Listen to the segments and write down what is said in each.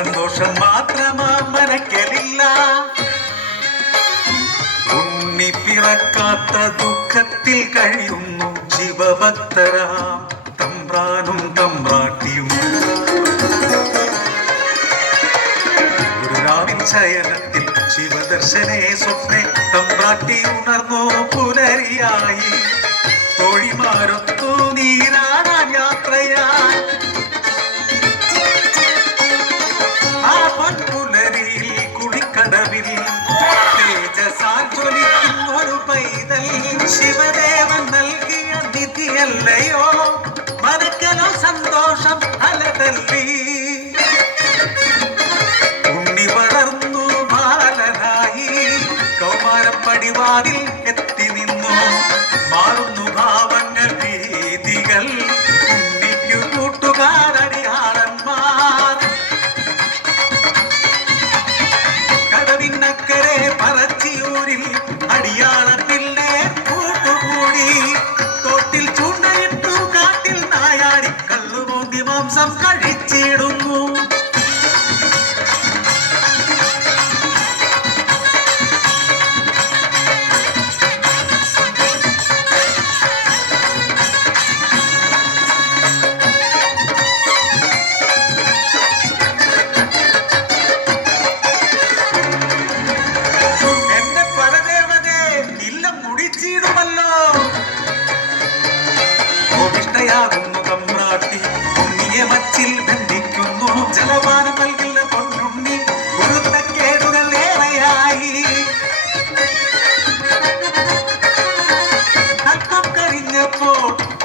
സന്തോഷം മാത്രമാ മനക്കലില്ല. ഉണ്ണി പിറക്കാത്ത ദുഃഖത്തിൽ കഴിയുന്നു ശിവഭക്തരാം തമ്പ്രാനും തമ്പ്രാട്ടിയും. ഗുരുരാവിൻ ശയനത്തിൽ ശിവദർശനേ സ്വപ്നെ തമ്പ്രാട്ടി ഉണർന്നോ പുലരിയായി. തോഴിമാരൊത്തു നിധിയല്ലയോ മറക്കലോ സന്തോഷം അലതല്ലി. ഉണ്ണി വളർന്നു ബാലനായി. കൗമാരം പടിവാതിൽ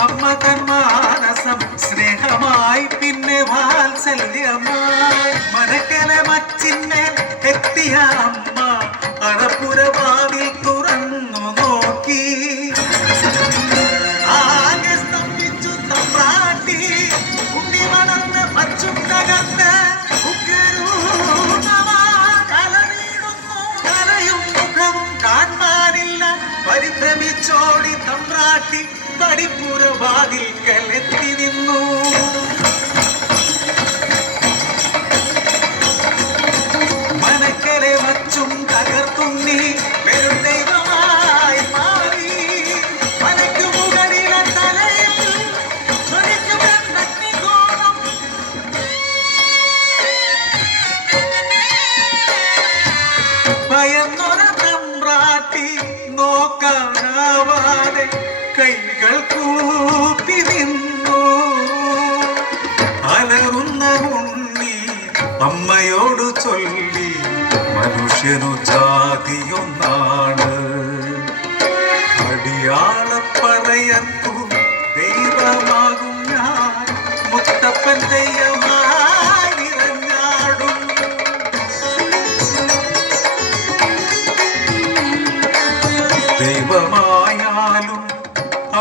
അമ്മ തന്മാനസം മാനസം സ്നേഹമായി പിന്നെ വാത്സല്യമായി. മനക്കല മച്ചിന്നെ എത്തിയ അമ്മ അറപ്പുരവാതിൽ തുറന്നു നോക്കി. ആകെ സ്തംഭിച്ചു തമ്പ്രാട്ടി ഉണ്ണി വളർന്ന് പച്ചും തകർന്ന് പരിഭ്രമിച്ചോടി തമ്പ്രാട്ടി. പടിപ്പുറവാതിൽക്കൽ എത്തി നിന്നു മനക്കലെ വച്ചും തകർത്തുണ്ണി വെറും ദൈവമായി മാറി. മനക്കു മുകളിലെ തലയിൽ ഭയന്നൊര തമ്പ്രാട്ടി നോക്കാനാവാതെ കൈകൾ കൂപ്പി നിന്നു. അലറുന്ന ഉണ്ണി അമ്മയോട് ചൊല്ലി മനുഷ്യനു ജാതിയൊന്നാണ്. അടിയാളപ്പറയത്തു ദൈവമാകും ഞാൻ. മുത്തപ്പൻ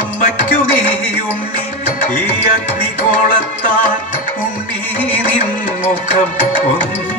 അമ്മയ്ക്കു നീ ഉണ്ണി ഈ അഗ്നികോളത്താൽ ഉണ്ണി നിൻ മുഖം ഒന്നു